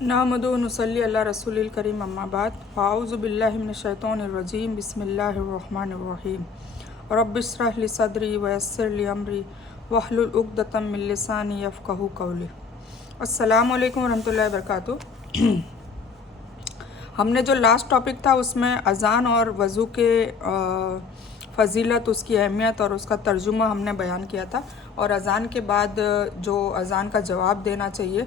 नहमदु नसल्ली अला रसूलिल करीम अम्मा बाद फ़ाऊज़ु बिल्लाहि मिनश शैतानिर रजीम बिस्मिल्लाहिर रहमानिर रहीम रब्बि इश्रह ली सदरी व यस्सिर ली अमरी वहलुल उक़दतम मिन लिसानी यफ़क़हू क़ौली। अस्सलामु अलैकुम रहमतुल्लाहि व बरकातुहू। हमने जो लास्ट टॉपिक था उसमें अज़ान और वज़ू के फ़जीलत, उसकी अहमियत और उसका तर्जुमा हमने बयान किया था, और अज़ान के बाद जो अज़ान का जवाब देना चाहिए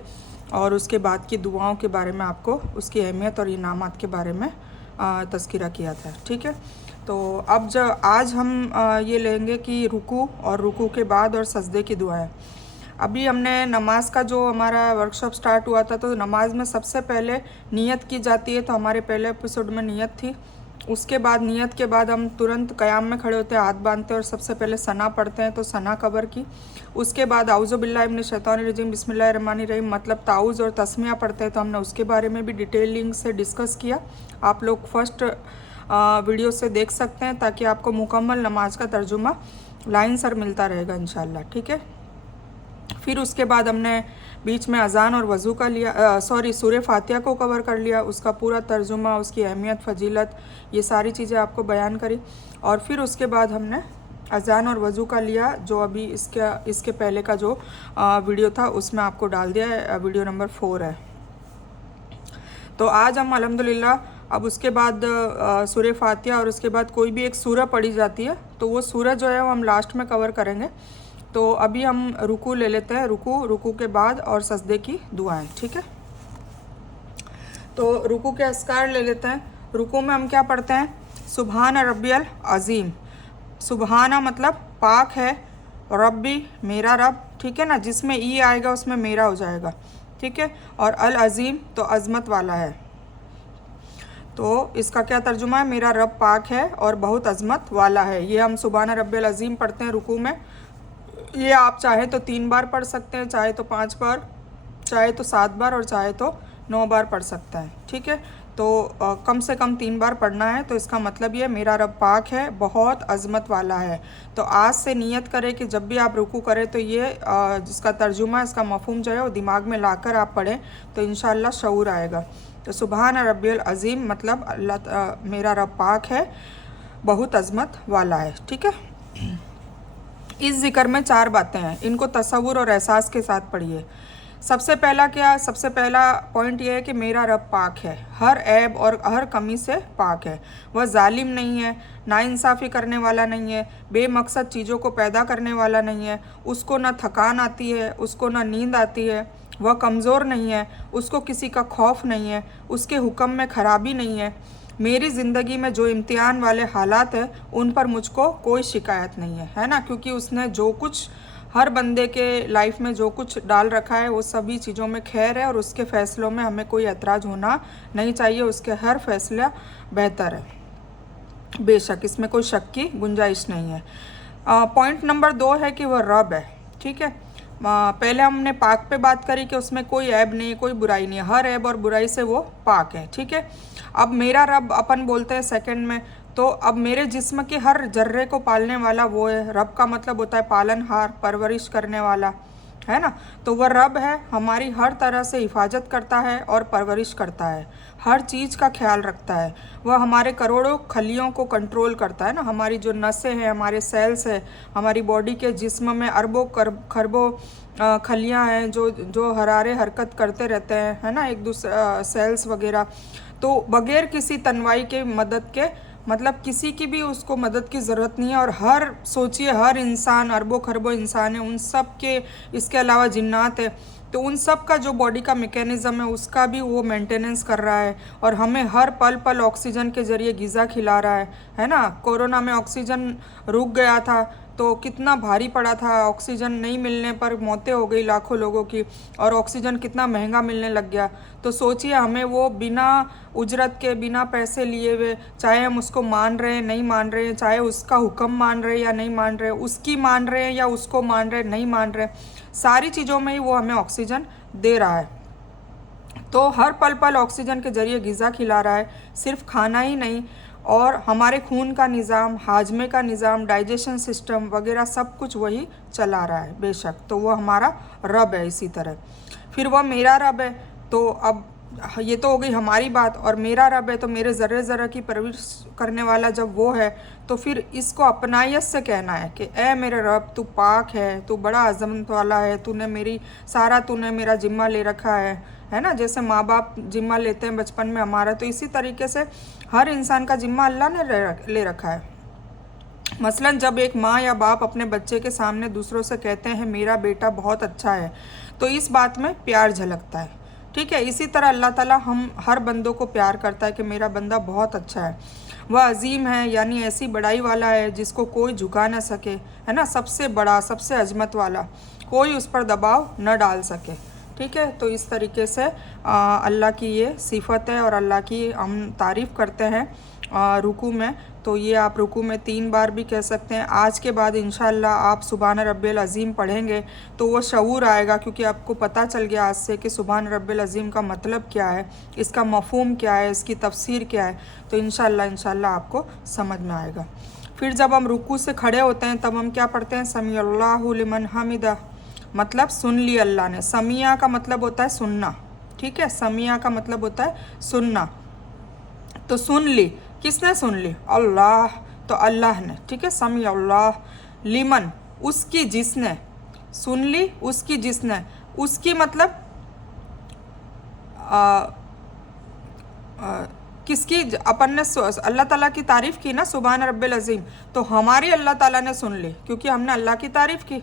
और उसके बाद की दुआओं के बारे में आपको उसकी अहमियत और इनामात के बारे में तज़किरा किया था। ठीक है, तो अब आज हम ये लेंगे कि रुकू और रुकू के बाद और सजदे की दुआएं। अभी हमने नमाज का जो हमारा वर्कशॉप स्टार्ट हुआ था, तो नमाज में सबसे पहले नियत की जाती है, तो हमारे पहले एपिसोड में नियत थी। उसके बाद नियत के बाद हम तुरंत क़याम में खड़े होते हैं, हाथ बांधते हैं और सबसे पहले सना पढ़ते हैं, तो सना कबर की। उसके बाद आऊज़ु बिल्लाहि मिनश शैतानिर रजीम बिस्मिल्लाहिर रहमानिर रहीम मतलब ताऊज़ और तस्मिया पढ़ते हैं, तो हमने उसके बारे में भी डिटेलिंग से डिस्कस किया। आप लोग फर्स्ट वीडियो से देख सकते हैं, ताकि आपको मुकम्मल नमाज का तर्जुमा लाइन सर मिलता रहेगा इंशाल्लाह। ठीक है, फिर उसके बाद हमने बीच में अज़ान और वज़ू का लिया, सूरह फातिहा को कवर कर लिया, उसका पूरा तर्जुमा, उसकी अहमियत, फजीलत, ये सारी चीज़ें आपको बयान करी। और फिर उसके बाद हमने अज़ान और वज़ू का लिया, जो अभी इसके पहले का जो वीडियो था उसमें आपको डाल दिया है, वीडियो नंबर 4 है। तो आज हम अल्हम्दुलिल्लाह अब उसके बाद सूरह फातिहा और उसके बाद कोई भी एक सूरह पढ़ी जाती है, तो वो सूरह जो है वो हम लास्ट में कवर करेंगे। तो अभी हम रुकू ले लेते हैं, रुकू के बाद और सजदे की दुआएं। ठीक है, तो रुकू के अस्कार ले लेते हैं। रुकू में हम क्या पढ़ते हैं? सुबहान रब्बियल अज़ीम। सुबहाना मतलब पाक है, रब्बी मेरा रब, ठीक है ना, जिसमें ई आएगा उसमें मेरा हो जाएगा। ठीक है, और अल अज़ीम तो अज़मत वाला है, तो इसका क्या तर्जुमा है? मेरा रब पाक है और बहुत अज़मत वाला है। ये हम सुबहान रब्बियल अज़ीम पढ़ते हैं रुकू में। ये आप चाहे तो 3 बार पढ़ सकते हैं, चाहे तो 5 बार, चाहे तो 7 बार और चाहे तो 9 बार पढ़ सकते हैं। ठीक है, तो कम से कम 3 बार पढ़ना है। तो इसका मतलब ये मेरा रब पाक है, बहुत अज़मत वाला है। तो आज से नियत करें कि जब भी आप रुकू करें तो ये जिसका तर्जुमा, इसका मफ़हूम जो है वो दिमाग में लाकर आप पढ़ें, तो इंशाअल्लाह शऊर आएगा। तो सुबहान रब्बियल अज़ीम मतलब अल्लाह मेरा रब पाक है, बहुत अज़मत वाला है। ठीक है, इस ज़िक्र में 4 बातें हैं, इनको तसव्वुर और एहसास के साथ पढ़िए। सबसे पहला पॉइंट ये है कि मेरा रब पाक है, हर ऐब और हर कमी से पाक है। वह जालिम नहीं है, नाइंसाफ़ी करने वाला नहीं है, बेमकसद चीज़ों को पैदा करने वाला नहीं है, उसको ना थकान आती है, उसको ना नींद आती है, वह कमज़ोर नहीं है, उसको किसी का खौफ नहीं है, उसके हुक्म में खराबी नहीं है। मेरी ज़िंदगी में जो इम्तिहान वाले हालात हैं उन पर मुझको कोई शिकायत नहीं है, है ना, क्योंकि उसने जो कुछ हर बंदे के लाइफ में जो कुछ डाल रखा है वो सभी चीज़ों में खैर है, और उसके फ़ैसलों में हमें कोई एतराज़ होना नहीं चाहिए। उसके हर फैसला बेहतर है, बेशक इसमें कोई शक की गुंजाइश नहीं है। पॉइंट नंबर 2 है कि वह रब है। ठीक है, पहले हमने पाक पे बात करी कि उसमें कोई ऐब नहीं है, कोई बुराई नहीं है, हर ऐब और बुराई से वो पाक है। ठीक है, अब मेरा रब अपन बोलते हैं सेकंड में, तो अब मेरे जिस्म के हर जर्रे को पालने वाला वो है। रब का मतलब होता है पालनहार, परवरिश करने वाला, है ना। तो वह रब है, हमारी हर तरह से हिफाजत करता है और परवरिश करता है, हर चीज़ का ख्याल रखता है। वह हमारे करोड़ों खलियों को कंट्रोल करता है ना, हमारी जो नसें हैं, हमारे सेल्स हैं, हमारी बॉडी के जिस्म में अरबों खरबों खलियाँ हैं जो हरारे हरकत करते रहते हैं, है ना, एक दूसरे सेल्स वगैरह। तो बग़ैर किसी तनवाई के मदद के, मतलब किसी की भी उसको मदद की ज़रूरत नहीं है। और सोचिए हर इंसान, अरबों खरबों इंसान है, उन सब के, इसके अलावा जिन्नात है, तो उन सब का जो बॉडी का मैकेनिज़्म है उसका भी वो मेंटेनेंस कर रहा है, और हमें हर पल पल ऑक्सीजन के ज़रिए ग़िज़ा खिला रहा है ना। कोरोना में ऑक्सीजन रुक गया था तो कितना भारी पड़ा था, ऑक्सीजन नहीं मिलने पर मौतें हो गई लाखों लोगों की, और ऑक्सीजन कितना महंगा मिलने लग गया। तो सोचिए हमें वो बिना उजरत के, बिना पैसे लिए हुए, चाहे हम उसको मान रहे हैं नहीं मान रहे हैं, चाहे उसका हुक्म मान रहे हैं या नहीं मान रहे हैं, उसकी मान रहे हैं या उसको मान रहे हैं नहीं मान रहे, सारी चीज़ों में ही वो हमें ऑक्सीजन दे रहा है। तो हर पल पल ऑक्सीजन के ज़रिए ग़िज़ा खिला रहा है, सिर्फ खाना ही नहीं, और हमारे खून का निज़ाम, हाजमे का निज़ाम, डाइजेशन सिस्टम वगैरह सब कुछ वही चला रहा है बेशक। तो वो हमारा रब है। इसी तरह फिर वह मेरा रब है, तो अब ये तो हो गई हमारी बात, और मेरा रब है तो मेरे ज़र्रे ज़र्रे की परवरिश करने वाला जब वो है तो फिर इसको अपनायत से कहना है कि ए मेरे रब तू पाक है, तू बड़ा अज़मत वाला है, तूने मेरा ज़िम्मा ले रखा है ना। जैसे माँ बाप ज़िम्मा लेते हैं बचपन में हमारा, तो इसी तरीके से हर इंसान का ज़िम्मा अल्लाह ने ले रखा है। मसलन जब एक माँ या बाप अपने बच्चे के सामने दूसरों से कहते हैं मेरा बेटा बहुत अच्छा है, तो इस बात में प्यार झलकता है, ठीक है। इसी तरह अल्लाह ताला हम हर बंदों को प्यार करता है कि मेरा बंदा बहुत अच्छा है, वह अजीम है, यानी ऐसी बड़ाई वाला है जिसको कोई झुका ना सके, है ना, सबसे बड़ा, सबसे अजमत वाला, कोई उस पर दबाव न डाल सके, ठीक है। तो इस तरीके से अल्लाह की ये सिफत है और अल्लाह की हम तारीफ़ करते हैं रुकू में। तो ये आप रुकू में 3 बार भी कह सकते हैं। आज के बाद इंशाअल्लाह आप सुभान रब्बिल अज़ीम पढ़ेंगे तो वो शऊर आएगा, क्योंकि आपको पता चल गया आज से कि सुभान रब्बिल अज़ीम का मतलब क्या है, इसका मफ़हूम क्या है, इसकी तफसीर क्या है। तो इंशाअल्लाह आपको समझ में आएगा। फिर जब हम रुकू से खड़े होते हैं तब हम क्या पढ़ते हैं, समी अल्लाहु लिमन हमिदा, मतलब सुन ली अल्लाह ने। समिया का मतलब होता है सुनना, ठीक है, समिया का मतलब होता है सुनना। तो सुन ली, किसने सुन ली, अल्लाह, तो अल्लाह ने, ठीक है। समी अल्लाह लिमन, उसकी जिसने, सुन ली उसकी जिसने, उसकी मतलब किसकी, अपन ने अल्लाह ताला की तारीफ़ की ना, सुभान रब्बिल अज़ीम, तो हमारी अल्लाह ताला ने सुन ली क्योंकि हमने अल्लाह की तारीफ़ की,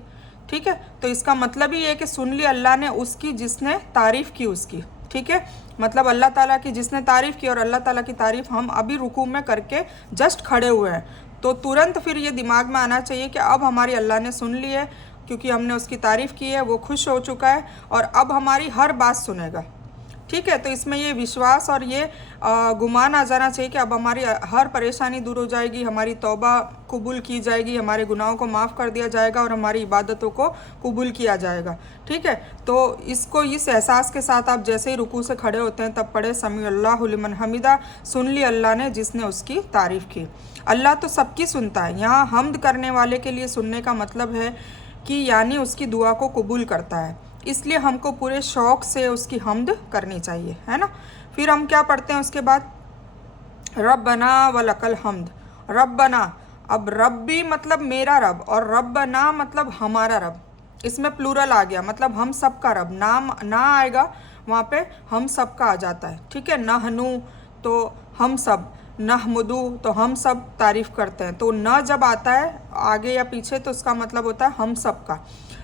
ठीक है। तो इसका मतलब ही है कि सुन ली अल्लाह ने उसकी जिसने तारीफ़ की उसकी, ठीक है। मतलब अल्लाह ताला की जिसने तारीफ़ की, और अल्लाह ताला की तारीफ़ हम अभी रुकू में करके जस्ट खड़े हुए हैं, तो तुरंत फिर ये दिमाग में आना चाहिए कि अब हमारी अल्लाह ने सुन ली है, क्योंकि हमने उसकी तारीफ़ की है, वो खुश हो चुका है और अब हमारी हर बात सुनेगा, ठीक है। तो इसमें ये विश्वास और ये गुमान आ जाना चाहिए कि अब हमारी हर परेशानी दूर हो जाएगी, हमारी तौबा कबूल की जाएगी, हमारे गुनाहों को माफ़ कर दिया जाएगा और हमारी इबादतों को कबूल किया जाएगा, ठीक है। तो इसको इस एहसास के साथ आप जैसे ही रुकू से खड़े होते हैं तब पढ़े समी अल्लाहु लिमन हमिदा, सुन ली अल्लाह ने जिसने उसकी तारीफ़ की। अल्लाह तो सबकी सुनता है, यहाँ हम्द करने वाले के लिए सुनने का मतलब है कि यानी उसकी दुआ को कबूल करता है, इसलिए हमको पूरे शौक़ से उसकी हम्द करनी चाहिए, है ना। फिर हम क्या पढ़ते हैं उसके बाद, रब्बना वलकल हम्द। रब्बना, अब रब्बी मतलब मेरा रब और रब्बना मतलब हमारा रब, इसमें प्लूरल आ गया, मतलब हम सब का रब, नाम ना आएगा वहाँ पे हम सब का आ जाता है, ठीक है। नहनु तो हम सब, नहमुदु तो हम सब तारीफ़ करते हैं, तो न जब आता है आगे या पीछे तो उसका मतलब होता है हम सब का।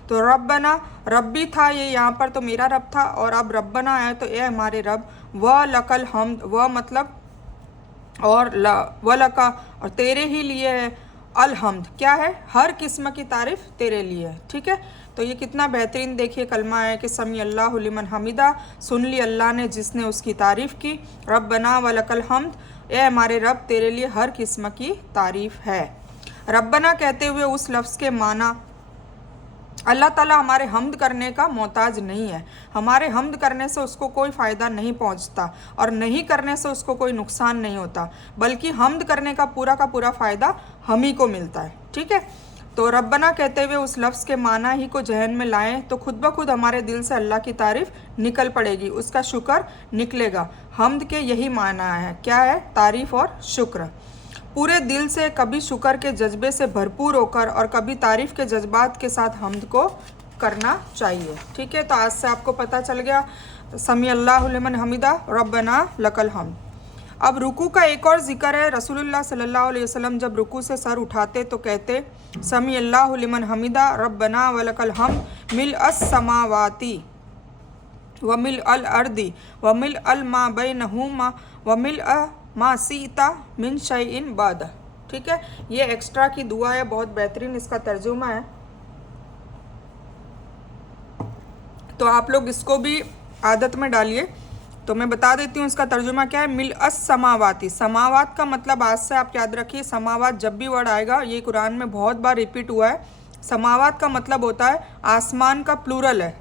तो रब्बना, रब्बी था ये यहाँ पर तो मेरा रब था, और अब रब्बना आया तो ये हमारे रब, व लकल हम्द, व मतलब और व लका, और तेरे ही लिए है, अलहम्द क्या है, हर किस्म की तारीफ़ तेरे लिए है, ठीक है। तो ये कितना बेहतरीन देखिए कलमा है कि समी अल्लाहु लिमन हमिदा, सुन ली अल्लाह ने जिसने उसकी तारीफ़ की, रब्बना व लकल हम्द, ए हमारे रब तेरे लिए हर किस्म की तारीफ़ है। रब्बना कहते हुए उस लफ्ज़ के माना, अल्लाह ताला हमारे हम्द करने का मोहताज नहीं है, हमारे हम्द करने से उसको कोई फ़ायदा नहीं पहुंचता और नहीं करने से उसको कोई नुकसान नहीं होता, बल्कि हम्द करने का पूरा फ़ायदा हम ही को मिलता है, ठीक है। तो रब्बना कहते हुए उस लफ्ज़ के माना ही को जहन में लाएं तो खुद ब खुद हमारे दिल से अल्लाह की तारीफ़ निकल पड़ेगी, उसका शुक्र निकलेगा। हम्द के यही माना है, क्या है, तारीफ़ और शुक्र। पूरे दिल से, कभी शुक्र के जज्बे से भरपूर होकर और कभी तारीफ़ के जज्बात के साथ हम्द को करना चाहिए, ठीक है। तो आज से आपको पता चल गया समी अल्लाहु लिमन हमिदा, रब्बना लकल हम्द। अब रुकू का एक और ज़िक्र है, रसूलुल्लाह सल्लल्लाहु अलैहि वसल्लम जब रुकू से सर उठाते तो कहते समी अल्लाहु लिमन हमिदा, रब्बना वलकल हम्द, मिल अस समावाती व मिल अल अर्दी व मिल अल मा बैनहुमा व मिल मा सीता मिन शैइन बाद, ठीक है। ये एक्स्ट्रा की दुआ है, बहुत बेहतरीन इसका तर्जुमा है, तो आप लोग इसको भी आदत में डालिए। तो मैं बता देती हूँ इसका तर्जुमा क्या है। मिल अस समावाती, समावात का मतलब आज से आप याद रखिए, समावात जब भी वर्ड आएगा ये कुरान में बहुत बार रिपीट हुआ है। समावात का मतलब होता है आसमान का प्लूरल है,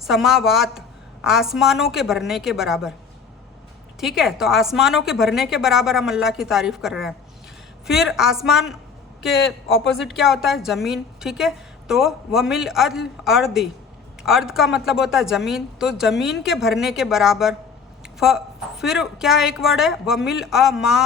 समावात आसमानों के भरने के बराबर, ठीक है। तो आसमानों के भरने के बराबर हम अल्लाह की तारीफ़ कर रहे हैं। फिर आसमान के ऑपोजिट क्या होता है, ज़मीन, ठीक है। तो वमिल अल अर्दी, अर्द का मतलब होता है ज़मीन, तो ज़मीन के भरने के बराबर। फिर क्या एक वर्ड है, वमिल अ मा,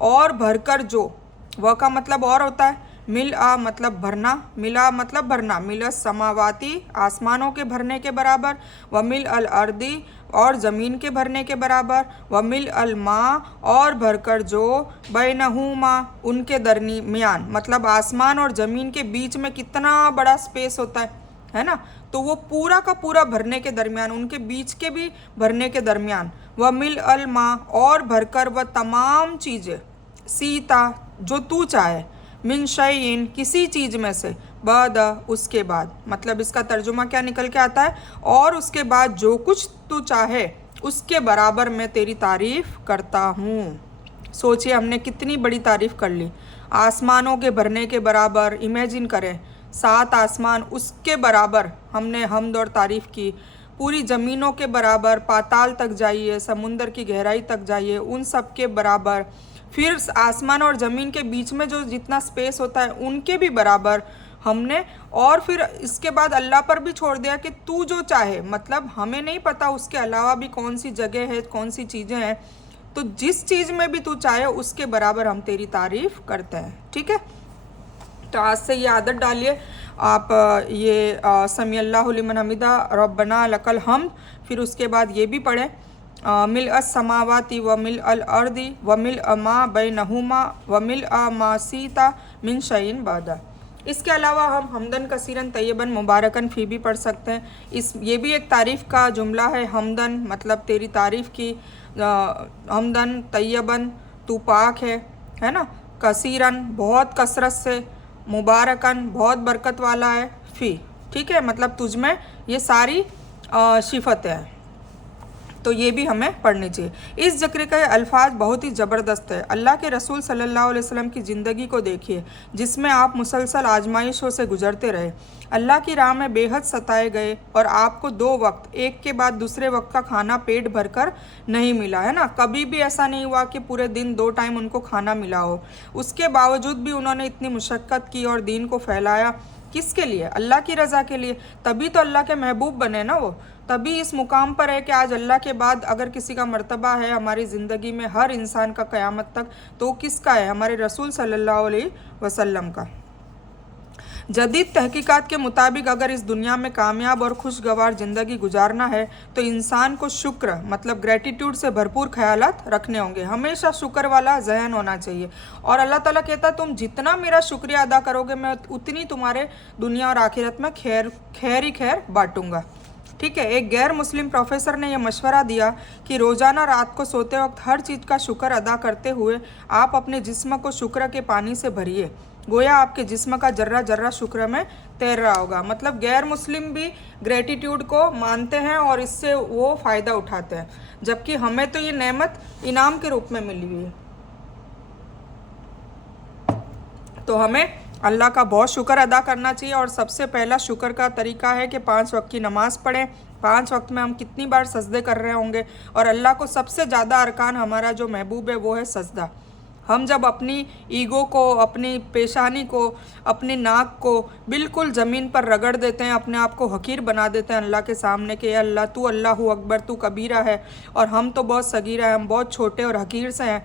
और भरकर जो, व का मतलब और होता है, मिल आ मतलब भरना, मिला मतलब भरना, मिल समावाती आसमानों के भरने के बराबर, व मिल अल अर्दी और ज़मीन के भरने के बराबर, व मिल अल मा और भरकर जो, बैनहुमा उनके दरमियान, मतलब आसमान और ज़मीन के बीच में कितना बड़ा स्पेस होता है ना, तो वो पूरा का पूरा भरने के दरमियान, उनके बीच के भी भरने के दरमियान, व मिल अल मा और भरकर वह तमाम चीज़ें, सीता जो तू चाहे, मिन शैइन किसी चीज़ में से, बाद उसके बाद, मतलब इसका तर्जुमा क्या निकल के आता है, और उसके बाद जो कुछ तू चाहे उसके बराबर मैं तेरी तारीफ़ करता हूँ। सोचिए हमने कितनी बड़ी तारीफ़ कर ली, आसमानों के भरने के बराबर, इमेजिन करें 7 आसमान उसके बराबर हमने हमद और तारीफ़ की, पूरी ज़मीनों के बराबर, पाताल तक जाइए, समुंदर की गहराई तक जाइए, उन सब के बराबर, फिर आसमान और ज़मीन के बीच में जो जितना स्पेस होता है उनके भी बराबर हमने, और फिर इसके बाद अल्लाह पर भी छोड़ दिया कि तू जो चाहे, मतलब हमें नहीं पता उसके अलावा भी कौन सी जगह है, कौन सी चीज़ें हैं, तो जिस चीज़ में भी तू चाहे उसके बराबर हम तेरी तारीफ़ करते हैं। ठीक है, तो आज से ये आदत डालिए आप, ये समी अल्लाहु लिमन हमिदा रब्बना लकल हम्द, फिर उसके बाद ये भी पढ़ें, मिल अस समावाती व मिल अल अर्दी व मिल अमा बैनहुमा व मिल अमा सीता मिन शैइन बादा। इसके अलावा हम हमदन कसीरन तैयबन मुबारकन फ़ी भी पढ़ सकते हैं। ये भी एक तारीफ़ का जुमला है, हमदन मतलब तेरी तारीफ़ की, हमदन तैयबन तू पाक है ना, कसीरन बहुत कसरत से, मुबारकन बहुत बरकत वाला है, फ़ी ठीक है, मतलब तुझ में ये सारी सिफतें हैं, तो ये भी हमें पढ़नी चाहिए। इस ज़िक्र के अल्फाज बहुत ही ज़बरदस्त है। अल्लाह के रसूल सल्लल्लाहु अलैहि वसल्लम की ज़िंदगी को देखिए जिसमें आप मुसलसल आजमाइशों से गुजरते रहे, अल्लाह की राह में बेहद सताए गए और आपको 2 वक्त एक के बाद दूसरे वक्त का खाना पेट भरकर नहीं मिला, है ना, कभी भी ऐसा नहीं हुआ कि पूरे दिन 2 टाइम उनको खाना मिला हो। उसके बावजूद भी उन्होंने इतनी मुशक्क़त की और दीन को फैलाया, किसके लिए? अल्लाह की रज़ा के लिए। तभी तो अल्लाह के महबूब बने ना वो, तभी इस मुकाम पर है कि आज अल्लाह के बाद अगर किसी का मर्तबा है हमारी ज़िंदगी में, हर इंसान का क़यामत तक, तो किसका है? हमारे रसूल सल्लल्लाहु अलैहि वसल्लम का। जदीद तहकीकात के मुताबिक अगर इस दुनिया में कामयाब और खुशगवार ज़िंदगी गुजारना है तो इंसान को शुक्र मतलब ग्रेटिट्यूड से भरपूर ख्यालात रखने होंगे, हमेशा शुक्र वाला जहन होना चाहिए। और अल्लाह ताला कहता है तुम जितना मेरा शुक्रिया अदा करोगे मैं उतनी तुम्हारे दुनिया और आखिरत में खैर ही खैर बांटूंगा। ठीक है, एक गैर मुस्लिम प्रोफेसर ने यह मशवरा दिया कि रोज़ाना रात को सोते वक्त हर चीज़ का शुक्र अदा करते हुए आप अपने जिस्म को शुक्र के पानी से भरिए, गोया आपके जिस्म का जर्रा जर्रा शुक्र में तैर रहा होगा। मतलब गैर मुस्लिम भी ग्रेटिट्यूड को मानते हैं और इससे वो फ़ायदा उठाते हैं, जबकि हमें तो ये नेमत इनाम के रूप में मिली हुई है। तो हमें अल्लाह का बहुत शुक्र अदा करना चाहिए। और सबसे पहला शुक्र का तरीका है कि 5 वक्त की नमाज़ पढ़ें। 5 वक्त में हम कितनी बार सजदे कर रहे होंगे, और अल्लाह को सबसे ज़्यादा अरकान हमारा जो महबूब है वो है सजदा। हम जब अपनी ईगो को, अपनी पेशानी को, अपनी नाक को बिल्कुल ज़मीन पर रगड़ देते हैं, अपने आप को हकीर बना देते हैं अल्लाह के सामने कि अल्लाह तू अल्लाहु अकबर, तू कबीरा है और हम तो बहुत सगीरा है, हम बहुत छोटे और हकीर से हैं।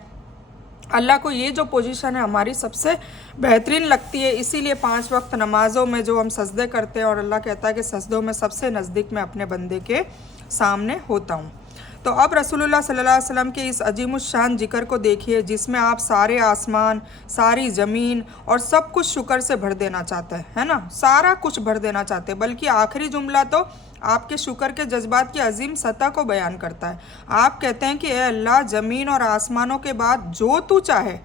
अल्लाह को ये जो पोजीशन है हमारी सबसे बेहतरीन लगती है, इसीलिए 5 वक्त नमाज़ों में जो हम सजदे करते हैं, और अल्लाह कहता है कि सजदों में सबसे नज़दीक मैं अपने बंदे के सामने होता हूँ। तो अब रसूलुल्लाह सल्लल्लाहु अलैहि वसल्लम के इस अजीमुश्शान जिक्र को देखिए जिसमें आप सारे आसमान, सारी ज़मीन और सब कुछ शुक्र से भर देना चाहते हैं, है ना, सारा कुछ भर देना चाहते हैं। बल्कि आखिरी जुमला तो आपके शुक्र के जज्बात की अजीम सतह को बयान करता है। आप कहते हैं कि ए अल्लाह, ज़मीन और आसमानों के बाद जो तू चाहे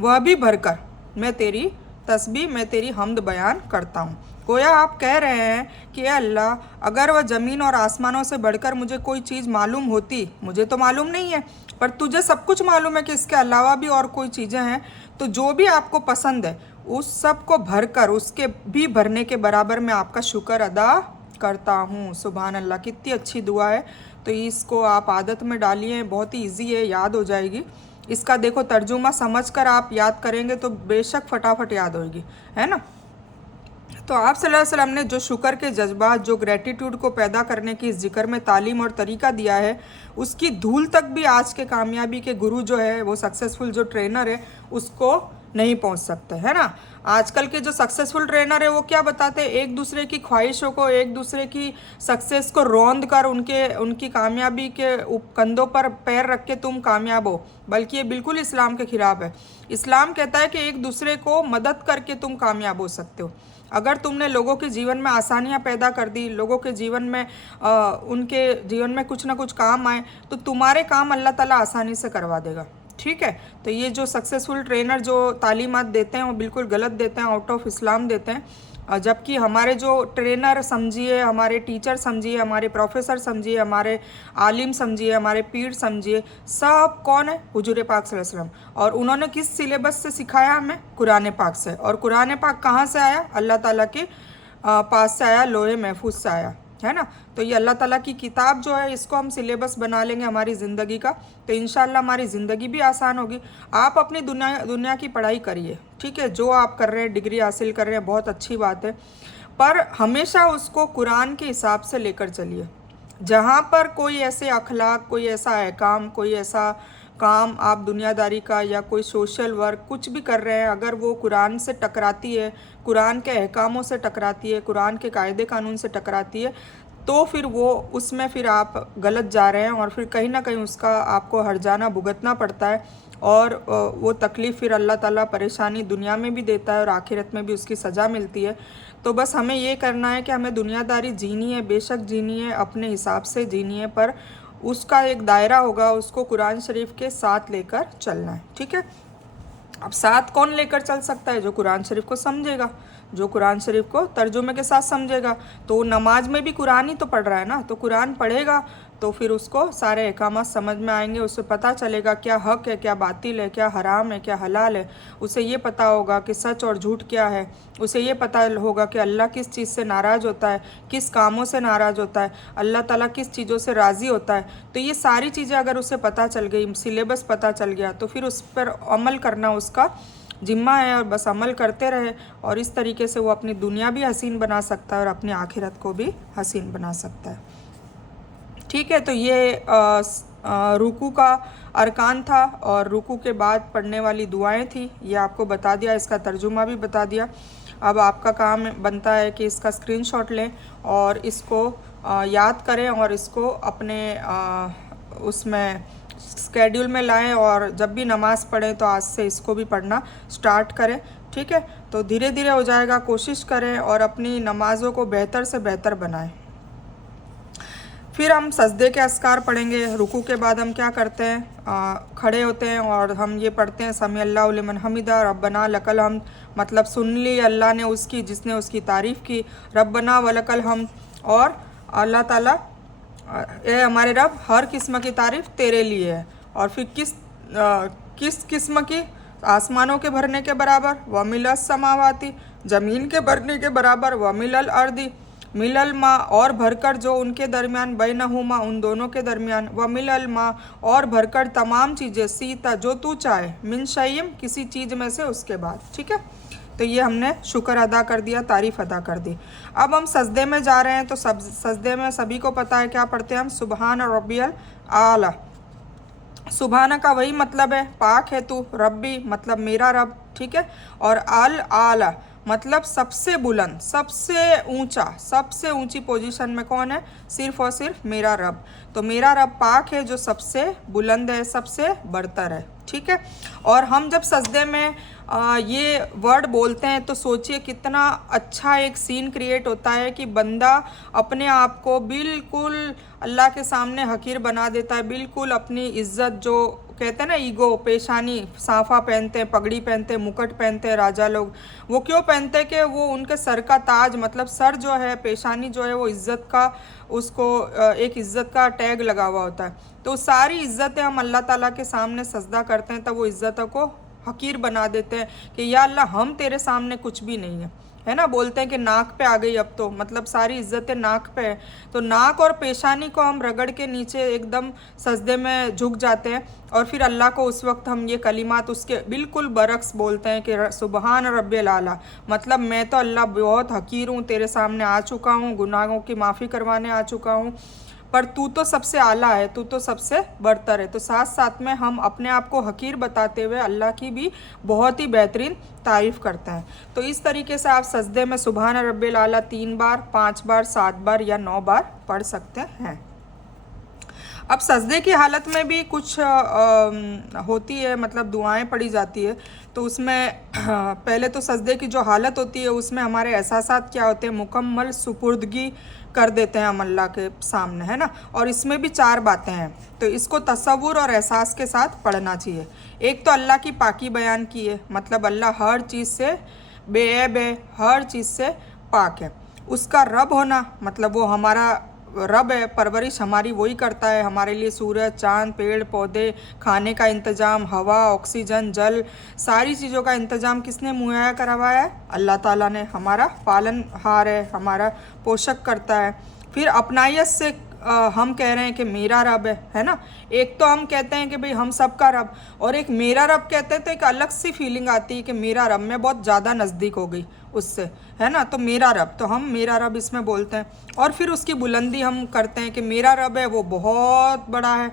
वह भी भरकर मैं तेरी तस्बीह, मैं तेरी हम्द बयान करता हूँ। गोया आप कह रहे हैं कि ए अल्लाह, अगर वह ज़मीन और आसमानों से बढ़कर मुझे कोई चीज़ मालूम होती, मुझे तो मालूम नहीं है, पर तुझे सब कुछ मालूम है कि इसके अलावा भी और कोई चीज़ें हैं, तो जो भी आपको पसंद है उस सब को भरकर, उसके भी भरने के बराबर मैं आपका शुक्र अदा करता हूँ। सुभान अल्लाह, कितनी अच्छी दुआ है। तो इसको आप आदत में डालिए, बहुत ही ईजी है, याद हो जाएगी। इसका देखो तर्जुमा समझ कर आप याद करेंगे तो बेशक फटाफट याद होगी, है ना। تو آپ صلی اللہ علیہ وسلم نے جو شکر کے جذبات، جو گریٹیٹیوڈ کو پیدا کرنے کی اس ذکر میں تعلیم اور طریقہ دیا ہے، اس کی دھول تک بھی آج کے کامیابی کے گرو جو ہے، وہ سکسیسفل جو ٹرینر ہے، اس کو نہیں پہنچ سکتے، ہے نا۔ آج کل کے جو سکسیسفل ٹرینر ہے وہ کیا بتاتے ہیں؟ ایک دوسرے کی خواہشوں کو، ایک دوسرے کی سکسیس کو روند کر ان کی کامیابی کے کندھوں پر پیر رکھ کے تم کامیاب ہو، بلکہ یہ بالکل اسلام کے خلاف ہے۔ اسلام کہتا ہے کہ ایک دوسرے کو مدد کر کے تم کامیاب ہو سکتے ہو۔ اگر تم نے لوگوں کے جیون میں آسانیاں پیدا کر دی، لوگوں کے جیون میں ان کے جیون میں کچھ نہ کچھ کام آئے، تو تمہارے کام اللہ تعالیٰ آسانی سے کروا دے گا، ٹھیک ہے۔ تو یہ جو سکسیسفل ٹرینر جو تعلیمات دیتے ہیں وہ بالکل غلط دیتے ہیں، آؤٹ آف اسلام دیتے ہیں، جبکہ ہمارے جو ٹرینر سمجھیے، ہمارے ٹیچر سمجھیے، ہمارے پروفیسر سمجھیے، ہمارے عالم سمجھیے، ہمارے پیر سمجھیے، سب کون ہے؟ حضور پاک صلی اللہ علیہ وسلم۔ اور انہوں نے کس سلیبس سے سکھایا ہمیں؟ قرآن پاک سے۔ اور قرآن پاک کہاں سے آیا؟ اللہ تعالیٰ کے پاس سے آیا، لوح محفوظ سے آیا، ہے نا۔ تو یہ اللہ تعالیٰ کی کتاب جو ہے، اس کو ہم سلیبس بنا لیں گے ہماری زندگی کا، تو انشاءاللہ ہماری زندگی بھی آسان ہوگی۔ آپ اپنی دنیا کی پڑھائی کریے، ٹھیک ہے، جو آپ کر رہے ہیں، ڈگری حاصل کر رہے ہیں، بہت اچھی بات ہے، پر ہمیشہ اس کو قرآن کے حساب سے لے کر چلیے۔ جہاں پر کوئی ایسے اخلاق، کوئی ایسا احکام، کوئی ایسا کام آپ دنیا داری کا یا کوئی سوشل ورک کچھ بھی کر رہے ہیں، اگر وہ قرآن سے ٹکراتی ہے، قرآن کے احکاموں سے ٹکراتی ہے، قرآن کے قاعدے قانون سے ٹکراتی ہے، تو پھر وہ اس میں پھر آپ غلط جا رہے ہیں، اور پھر کہیں نہ کہیں اس کا آپ کو ہرجانہ بھگتنا پڑتا ہے، اور وہ تکلیف پھر اللہ تعالیٰ پریشانی دنیا میں بھی دیتا ہے اور آخرت میں بھی اس کی سزا ملتی ہے۔ تو بس ہمیں یہ کرنا ہے کہ ہمیں دنیا داری جینی ہے، بے شک جینی ہے، اپنے حساب سے جینی ہے، پر اس کا ایک دائرہ ہوگا، اس کو قرآن شریف کے ساتھ لے کر چلنا ہے، ٹھیک ہے۔ اب ساتھ کون لے کر چل سکتا ہے؟ جو قرآن شریف کو سمجھے گا، جو قرآن شریف کو ترجمے کے ساتھ سمجھے گا۔ تو نماز میں بھی قرآن ہی تو پڑھ رہا ہے نا، تو قرآن پڑھے گا تو پھر اس کو سارے احکامات سمجھ میں آئیں گے، اسے پتہ چلے گا کیا حق ہے، کیا باطل ہے، کیا حرام ہے، کیا حلال ہے، اسے یہ پتہ ہوگا کہ سچ اور جھوٹ کیا ہے، اسے یہ پتہ ہوگا کہ اللہ کس چیز سے ناراض ہوتا ہے، کس کاموں سے ناراض ہوتا ہے، اللہ تعالیٰ کس چیزوں سے راضی ہوتا ہے۔ تو یہ ساری چیزیں اگر اسے پتہ چل گئی، سلیبس پتہ چل گیا، تو پھر اس پر عمل کرنا اس کا ذمہ ہے، اور بس عمل کرتے رہے، اور اس طریقے سے وہ اپنی دنیا بھی حسین بنا سکتا ہے اور اپنی آخرت کو بھی حسین بنا سکتا ہے، ٹھیک ہے۔ تو یہ رکوع کا ارکان تھا، اور رکوع کے بعد پڑھنے والی دعائیں تھیں، یہ آپ کو بتا دیا، اس کا ترجمہ بھی بتا دیا۔ اب آپ کا کام بنتا ہے کہ اس کا اسکرین شاٹ لیں اور اس کو یاد کریں، اور اس کو اپنے اس میں اسکیڈول میں لائیں، اور جب بھی نماز پڑھیں تو آج سے اس کو بھی پڑھنا سٹارٹ کریں، ٹھیک ہے۔ تو دھیرے دھیرے ہو جائے گا، کوشش کریں اور اپنی نمازوں کو بہتر سے بہتر بنائیں۔ پھر ہم سجدے کے اذکار پڑھیں گے۔ رکوع کے بعد ہم کیا کرتے ہیں؟ کھڑے ہوتے ہیں اور ہم یہ پڑھتے ہیں، سمیع اللہ لمن حمدہ، ربنا لک الحمد، مطلب سن لی اللہ نے اس کی، جس نے اس کی تعریف کی، ربنا ولک الحمد، اور اللہ تعالیٰ اے ہمارے رب، ہر قسم کی تعریف تیرے لیے ہے۔ اور پھر کس قسم کی؟ آسمانوں کے بھرنے کے برابر، وَمِلَ السَّمَاوَاتِ، زمین کے بھرنے کے برابر، وَمِلَ الْأَرْضِ، مِلَ الْمَاء، اور بھر کر جو ان کے درمیان، بَيْنَهُمَا، ان دونوں کے درمیان، وَمِلَ الْمَاء، اور بھر کر تمام چیزیں، سیتا، جو تو چاہے، مِن شَيْءٍ، کسی چیز میں سے، اس کے بعد، ٹھیک ہے۔ تو یہ ہم نے شکر ادا کر دیا، تعریف ادا کر دی۔ اب ہم سجدے میں جا رہے ہیں، تو سجدے میں سبھی کو پتہ ہے کیا پڑھتے ہیں ہم؟ سبحان ربی الاعلیٰ۔ سبحانہ کا وہی مطلب ہے، پاک ہے تو، ربی مطلب میرا رب، ٹھیک ہے، اور الاعلیٰ مطلب سب سے بلند، سب سے اونچا، سب سے اونچی پوزیشن میں کون ہے؟ صرف اور صرف میرا رب۔ تو میرا رب پاک ہے، جو سب سے بلند ہے، سب سے برتر ہے، ٹھیک ہے۔ اور ہم جب سجدے میں یہ ورڈ بولتے ہیں تو سوچئے کتنا اچھا ایک سین کریٹ ہوتا ہے کہ بندہ اپنے آپ کو بالکل اللہ کے سامنے حقیر بنا دیتا ہے، بالکل اپنی عزت، جو کہتے ہیں نا ایگو، پیشانی، صافہ پہنتے ہیں، پگڑی پہنتے ہیں، مکٹ پہنتے ہیں راجا لوگ، وہ کیوں پہنتے ہیں؟ کہ وہ ان کے سر کا تاج، مطلب سر جو ہے، پیشانی جو ہے، وہ عزت کا، اس کو ایک عزت کا ٹیگ لگا ہوا ہوتا ہے۔ تو ساری عزتیں ہم اللہ تعالیٰ کے سامنے سجدہ کرتے ہیں، تب وہ عزتوں کو حقیر بنا دیتے ہیں کہ یا اللہ، ہم تیرے سامنے کچھ بھی نہیں ہیں، है ना, बोलते हैं कि नाक पे आ गई, अब तो मतलब सारी इज्जतें नाक पे है। तो नाक और पेशानी को हम रगड़ के नीचे एकदम सजदे में झुक जाते हैं और फिर अल्लाह को उस वक्त हम ये कलिमात उसके बिल्कुल बरक्स बोलते हैं कि सुबहान रब्बिल आला, मतलब मैं तो अल्लाह बहुत हकीर हूँ, तेरे सामने आ चुका हूँ, गुनाहों की माफ़ी करवाने आ चुका हूँ, पर तू तो सबसे आला है, तू तो सबसे बरतर है। तो साथ साथ में हम अपने आप को हकीर बताते हुए अल्लाह की भी बहुत ही बेहतरीन तारीफ़ करते हैं। तो इस तरीके से आप सजदे में सुबहान रब्बिल आला 3 बार, 5 बार, 7 बार या 9 बार पढ़ सकते हैं। अब सजदे की हालत में भी कुछ होती है, मतलब दुआएं पढ़ी जाती है। तो उसमें पहले तो सजदे की जो हालत होती है उसमें हमारे एहसासात क्या होते हैं, मुकम्मल सुपुर्दगी कर देते हैं हम अल्लाह के सामने, है ना। और इसमें भी 4 बातें हैं, तो इसको तसव्वुर और एहसास के साथ पढ़ना चाहिए। एक तो अल्लाह की पाकी बयान की है, मतलब अल्लाह हर चीज़ से बेऐब है, हर चीज़ से पाक है। उसका रब होना, मतलब वो हमारा रब है, परवरिश हमारी वही करता है, हमारे लिए सूरज, चांद, पेड़ पौधे, खाने का इंतज़ाम, हवा, ऑक्सीजन, जल, सारी चीज़ों का इंतज़ाम किसने मुहैया करवाया है? अल्लाह ताला ने। हमारा पालनहार है, हमारा पोषक करता है। फिर अपनायत से हम कह रहे हैं कि मेरा रब है ना। एक तो हम कहते हैं कि भाई हम सबका रब, और एक मेरा रब कहते हैं तो एक अलग सी फीलिंग आती है कि मेरा रब में बहुत ज़्यादा नज़दीक हो गई उससे, है ना। तो मेरा रब, तो हम मेरा रब इसमें बोलते हैं। और फिर उसकी बुलंदी हम करते हैं कि मेरा रब है वो बहुत बड़ा है।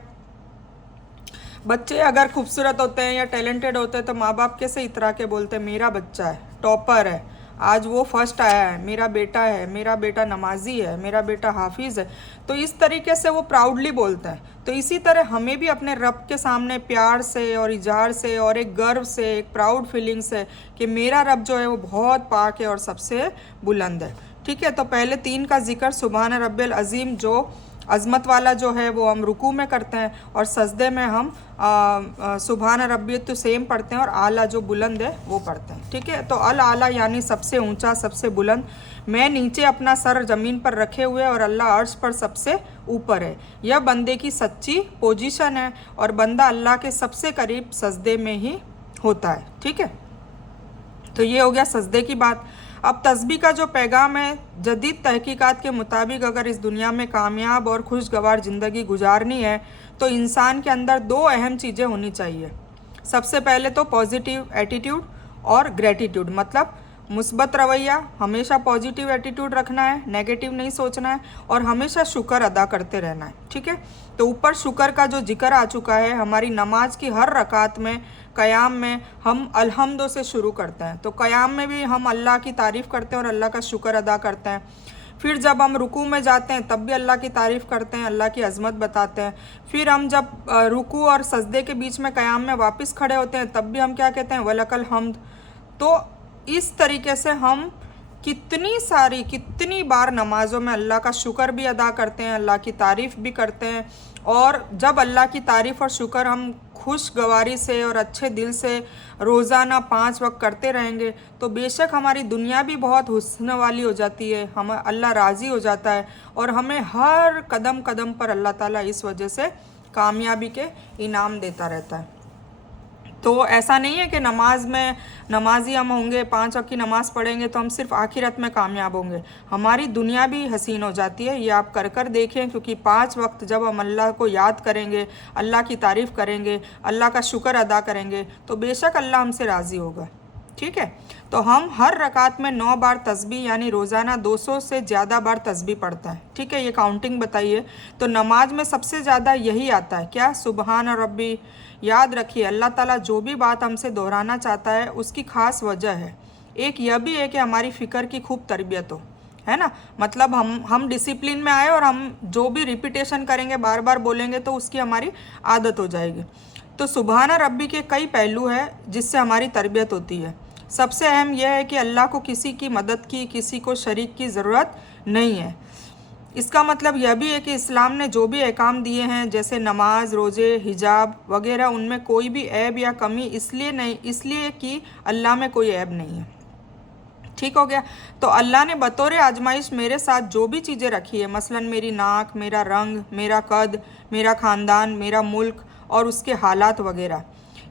बच्चे अगर खूबसूरत होते हैं या टैलेंटेड होते हैं तो माँ बाप कैसे इतरा के बोलते हैं मेरा बच्चा है, टॉपर है, आज वो फर्स्ट आया है, मेरा बेटा है, मेरा बेटा नमाजी है, मेरा बेटा हाफिज़ है। तो इस तरीके से वो प्राउडली बोलते हैं। तो इसी तरह हमें भी अपने रब के सामने प्यार से और इजहार से और एक गर्व से, एक प्राउड फीलिंग से कि मेरा रब जो है वो बहुत पाक है और सबसे बुलंद है। ठीक है, तो पहले 3 का जिक्र सुबहान रब्बिल अज़ीम जो अज़मत वाला जो है वो हम रुकू में करते हैं, और सजदे में हम सुबहान रब्बी तो सेम पढ़ते हैं, और आला जो बुलंद है वो पढ़ते हैं। ठीक है, तो अल आला यानी सबसे ऊंचा, सबसे बुलंद। मैं नीचे अपना सर ज़मीन पर रखे हुए और अल्लाह अर्श पर सबसे ऊपर है। यह बंदे की सच्ची पोजीशन है, और बंदा अल्लाह के सबसे करीब सजदे में ही होता है। ठीक है, तो ये हो गया सजदे की बात। अब तस्बीह का जो पैगाम है, जदीद तहकीकात के मुताबिक अगर इस दुनिया में कामयाब और खुशगवार ज़िंदगी गुजारनी है तो इंसान के अंदर 2 अहम चीज़ें होनी चाहिए। सबसे पहले तो पॉजिटिव एटीट्यूड और ग्रेटिट्यूड, मतलब मुस्बत रवैया, हमेशा पॉजिटिव एटीट्यूड रखना है, नेगेटिव नहीं सोचना है, और हमेशा शुक्र अदा करते रहना है। ठीक है, तो ऊपर शुक्र का जो जिक्र आ चुका है, हमारी नमाज की हर रकात में क़याम में हम अल्हम्दो से शुरू करते हैं। तो क़याम में भी हम अल्लाह की तारीफ़ करते हैं और अल्लाह का शुक्र अदा करते हैं। फिर जब हम रुकू में जाते हैं तब भी अल्लाह की तारीफ़ करते हैं, अल्लाह की अज़मत बताते हैं। फिर हम जब रुकू और सजदे के बीच में क़याम में वापस खड़े होते हैं तब भी हम क्या कहते हैं, वलकल हम्द। तो इस तरीके से हम कितनी बार नमाज़ों में अल्लाह का शुक्र भी अदा करते हैं, अल्लाह की तारीफ़ भी करते हैं। और जब अल्लाह की तारीफ़ और शुक्र हम खुशगवारी से और अच्छे दिल से रोज़ाना 5 वक्त करते रहेंगे तो बेशक हमारी दुनिया भी बहुत हुस्न वाली हो जाती है, हम अल्लाह राज़ी हो जाता है, और हमें हर कदम कदम पर अल्लाह ताला इस वजह से कामयाबी के इनाम देता रहता है। तो ऐसा नहीं है कि नमाजी हम होंगे, 5 वक्त की नमाज़ पढ़ेंगे तो हम सिर्फ आखिरत में कामयाब होंगे, हमारी दुनिया भी हसीन हो जाती है। ये आप कर देखें, क्योंकि 5 वक्त जब हम अल्लाह को याद करेंगे, अल्लाह की तारीफ़ करेंगे, अल्लाह का शुक्र अदा करेंगे तो बेशक अल्लाह हमसे राज़ी होगा। ठीक है, तो हम हर रकात में 9 बार तस्बीह यानी रोज़ाना 200 से ज़्यादा बार तस्बीह पढ़ता है। ठीक है, ये काउंटिंग बताइए। तो नमाज में सबसे ज़्यादा यही आता है, क्या? सुबहान रब्बी। याद रखिए, अल्लाह ताला जो भी बात हमसे दोहराना चाहता है उसकी ख़ास वजह है। एक यह भी है कि हमारी फ़िक्र की खूब तरबियत हो, है ना। मतलब हम डिसिप्लिन में आए और हम जो भी रिपीटेशन करेंगे, बार बार बोलेंगे तो उसकी हमारी आदत हो जाएगी। तो सुबहाना रब्बी के कई पहलू हैं जिससे हमारी तरबियत होती है। सबसे अहम यह है कि अल्लाह को किसी की मदद की, किसी को शरीक की ज़रूरत नहीं है। इसका मतलब यह भी है कि इस्लाम ने जो भी अहकाम दिए हैं जैसे नमाज, रोज़े, हिजाब वगैरह, उनमें कोई भी ऐब या कमी इसलिए कि अल्लाह में कोई ऐब नहीं है। ठीक हो गया। तो अल्लाह ने बतौर आजमाइश मेरे साथ जो भी चीज़ें रखी है, मसलन मेरी नाक, मेरा रंग, मेरा कद, मेरा ख़ानदान, मेरा मुल्क और उसके हालात वगैरह,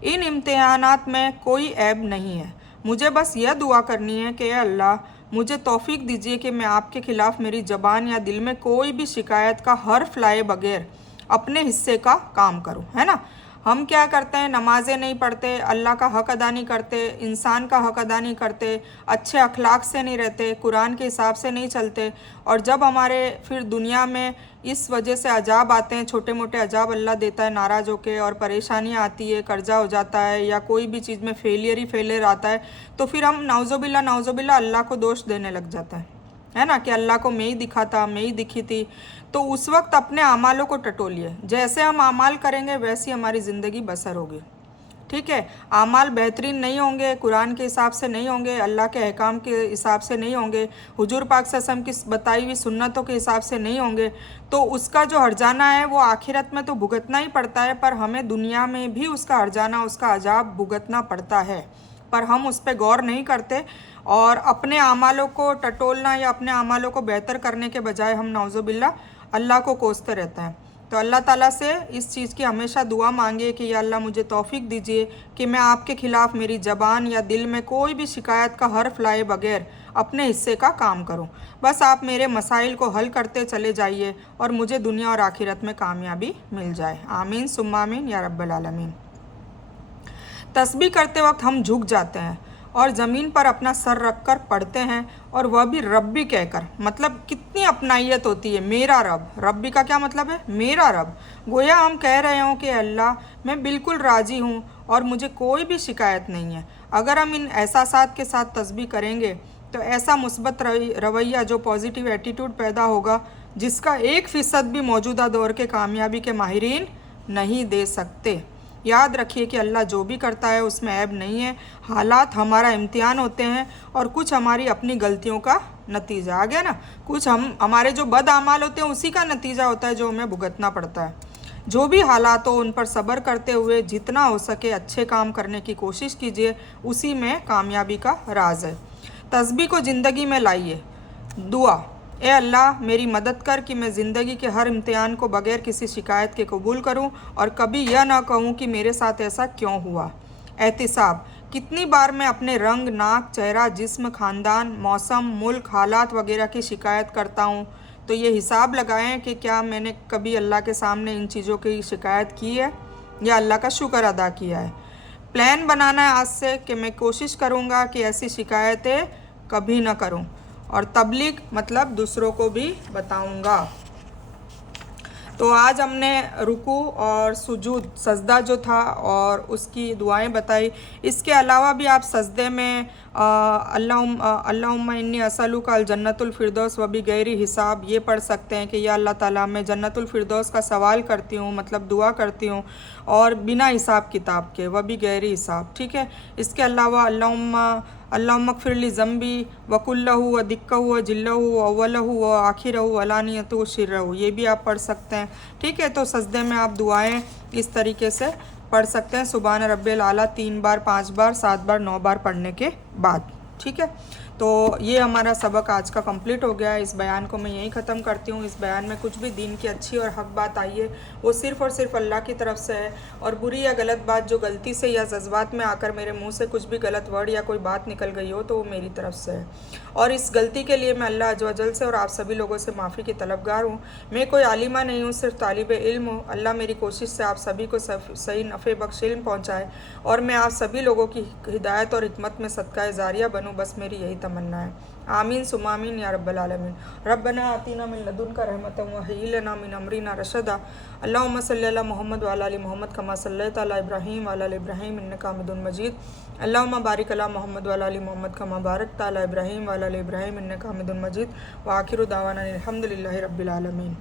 इन इम्तिहानात में कोई ऐब नहीं है। मुझे बस यह दुआ करनी है कि अल्लाह मुझे तौफीक दीजिए कि मैं आपके खिलाफ मेरी ज़बान या दिल में कोई भी शिकायत का हर्फ लाए बगैर अपने हिस्से का काम करूं, है ना। हम क्या करते हैं, नमाजें नहीं पढ़ते, अल्लाह का हक़ अदा नहीं करते, इंसान का हक़ अदा नहीं करते, अच्छे अखलाक से नहीं रहते, कुरान के हिसाब से नहीं चलते, और जब हमारे फिर दुनिया में इस वजह से अजाब आते हैं, छोटे मोटे अजाब अल्लाह देता है नाराज़ होके, और परेशानियाँ आती है, कर्जा हो जाता है, या कोई भी चीज़ में फेलियर आता है, तो फिर हम नाउज़ुबिल्ला अल्लाह को दोष देने लग जाता है ना, कि अल्लाह को मैं ही दिखा था, मैं ही दिखी थी। तो उस वक्त अपने अमालों को टटोलिए, जैसे हम अमाल करेंगे वैसी हमारी ज़िंदगी बसर होगी, ठीक है। अमाल बेहतरीन नहीं होंगे, कुरान के हिसाब से नहीं होंगे, अल्लाह के अहकाम के हिसाब से नहीं होंगे, हुजूर पाक सल्लल्लाहु अलैहि वसल्लम की बताई हुई सुन्नतों के हिसाब से नहीं होंगे, तो उसका जो हर्जाना है वो आखिरत में तो भुगतना ही पड़ता है, पर हमें दुनिया में भी उसका हर्जाना, उसका अजाब भुगतना पड़ता है, पर हम उस पर गौर नहीं करते, और अपने अमालों को टटोलना या अपने अमालों को बेहतर करने के बजाय हम नाउज़ुबिल्ला अल्लाह को कोसते रहते हैं। तो अल्लाह ताला से इस चीज़ की हमेशा दुआ मांगे कि या अल्लाह मुझे तौफीक दीजिए कि मैं आपके ख़िलाफ़ मेरी ज़बान या दिल में कोई भी शिकायत का हर्फ लाए बगैर अपने हिस्से का काम करूं। बस आप मेरे मसाइल को हल करते चले जाइए और मुझे दुनिया और आखिरत में कामयाबी मिल जाए। आमीन सुम्मा आमीन या रब्बल आलमीन। तस्बीह करते वक्त हम झुक जाते हैं और ज़मीन पर अपना सर रख कर पढ़ते हैं, और वह भी रब्बी कहकर। मतलब कितनी अपनाइयत होती है, मेरा रब। रब्बी का क्या मतलब है, मेरा रब। गोया हम कह रहे हों कि अल्लाह मैं बिल्कुल राज़ी हूँ और मुझे कोई भी शिकायत नहीं है। अगर हम इन एहसासात के साथ तस्बीह करेंगे तो ऐसा मुस्बत रवैया, जो पॉजिटिव एटीट्यूड पैदा होगा, जिसका 1% भी मौजूदा दौर के कामयाबी के माहिरीन नहीं दे सकते। याद रखिए कि अल्लाह जो भी करता है उसमें ऐब नहीं है। हालात हमारा इम्तिहान होते हैं, और कुछ हमारी अपनी गलतियों का नतीजा। आ गया ना, कुछ हमारे जो बद आमाल होते हैं उसी का नतीजा होता है जो हमें भुगतना पड़ता है। जो भी हालात हो उन पर सब्र करते हुए जितना हो सके अच्छे काम करने की कोशिश कीजिए, उसी में कामयाबी का राज है। तस्बीह को ज़िंदगी में लाइए। दुआ, ए अल्लाह मेरी मदद कर कि मैं ज़िंदगी के हर इम्तिहान को बग़ैर किसी शिकायत के कबूल करूं, और कभी यह ना कहूं कि मेरे साथ ऐसा क्यों हुआ। एहतिसाब, कितनी बार मैं अपने रंग, नाक, चेहरा, जिस्म, ख़ानदान, मौसम, मुल्क, हालात वगैरह की शिकायत करता हूं। तो ये हिसाब लगाएं कि क्या मैंने कभी अल्लाह के सामने इन चीज़ों की शिकायत की है या अल्लाह का शुक्र अदा किया है। प्लान बनाना है आज से कि मैं कोशिश करूँगा कि ऐसी शिकायतें कभी ना करूँ, और तबलीग मतलब दूसरों को भी बताऊंगा। तो आज हमने रुकू और सुजूद, सजदा जो था, और उसकी दुआएं बताई। इसके अलावा भी आप सजदे में अल्लाहुम्मा इन्नी असलुका अल जन्नतुल फिरदौस व बि गैरी हिसाब ये पढ़ सकते हैं कि या अल्लाह ताला मैं जन्नतुल फिरदौस का सवाल करती हूँ, मतलब दुआ करती हूँ, और बिना हिसाब किताब के, व बि गैरी हिसाब, ठीक है। इसके अलावा अल्लाहुम्मा ग़फ़िरली ज़म्बी वकुल्लहु व दिक्कहु व जिल्लहु व अव्वलहु व आखिरहु व अलानियतहु व सिर्रहु, ये भी आप पढ़ सकते हैं, ठीक है। तो सजदे में आप दुआएं इस तरीके से पढ़ सकते हैं, सुबहान रब्बिल आला 3 बार, 5 बार, 7 बार, 9 बार पढ़ने के बाद, ठीक है। तो ये हमारा सबक आज का कंप्लीट हो गया है। इस बयान को मैं यहीं ख़त्म करती हूँ। इस बयान में कुछ भी दीन की अच्छी और हक बात आई है वो सिर्फ़ और सिर्फ अल्लाह की तरफ से है, और बुरी या गलत बात जो गलती से या जज्बात में आकर मेरे मुंह से कुछ भी गलत वर्ड या कोई बात निकल गई हो तो वो मेरी तरफ से है, और इस गलती के लिए मैं अल्लाह अज़्ज़ व जल से और आप सभी लोगों से माफ़ी की तलबगार हूँ। मैं कोई आलिमा नहीं हूँ, सिर्फ तालिब इल्म हूँ। अल्लाह मेरी कोशिश से आप सभी को सही नफ़े बख्श इल्म पहुँचाए, और मैं आप सभी लोगों की हिदायत और हिकमत में सदका जारिया बनूँ, बस मेरी यही तमन्ना है। आमीन सुम्मा आमीन या रब्बल आलमीन। रब्बना आतीना मिन लदुनका रहमतन व हय्यि लना मिन अमरिना रशदा। अल्लाहुम्मा सल्लि अला मुहम्मद व अला आलि मुहम्मद कमा सल्लैता अला इब्राहीम व अला आलि इब्राहीम इन्नका हमीदुम मजीद। अल्लाहुम्मा बारिक अला मुहम्मद व अला आलि मुहम्मद कमा बारकता अला इब्राहीम व अला आलि इब्राहीम इन्नका हमीदुम मजीद। व आखिरु दावाना अनिल हम्दुलिल्लाहि रब्बिल आलमीन।